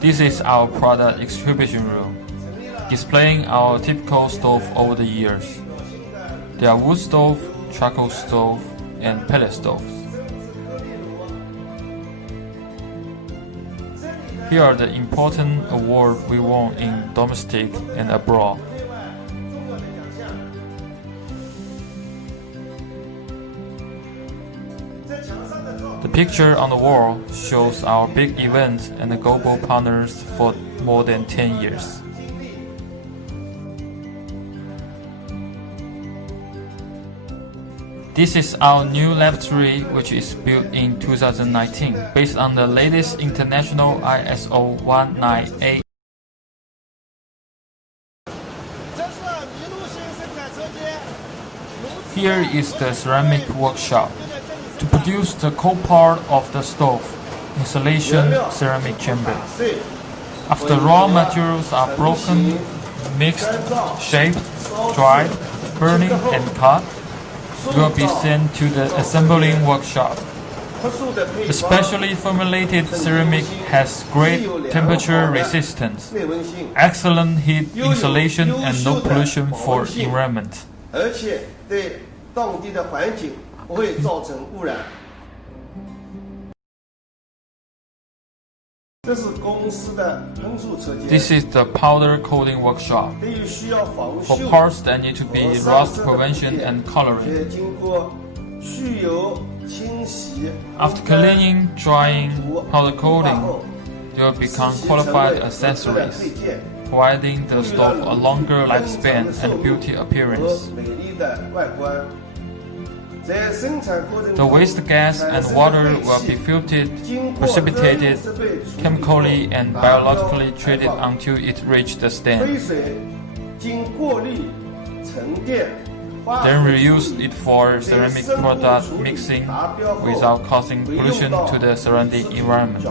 This is our product exhibition room, displaying our typical stove over the years. There are wood stove, charcoal stove, and pellet stoves. Here are the important awards we won in domestic and abroad. The picture on the wall shows our big events and the global partners for more than 10 years. This is our new laboratory, which is built in 2019, based on the latest international ISO 198. Here is the ceramic workshop. To produce the cold part of the stove, insulation ceramic chamber. After raw materials are broken, mixed, shaped, dried, burning and cut, will be sent to the assembling workshop. The specially formulated ceramic has great temperature resistance, excellent heat insulation and no pollution for environment. This is the powder coating workshop for parts that need to be rust prevention and coloring. After cleaning, drying, powder coating, they will become qualified accessories, providing the stove a longer lifespan and beauty appearance. The waste gas and water will be filtered, precipitated, chemically and biologically treated until it reaches the stand. Then reuse it for ceramic product mixing without causing pollution to the surrounding environment.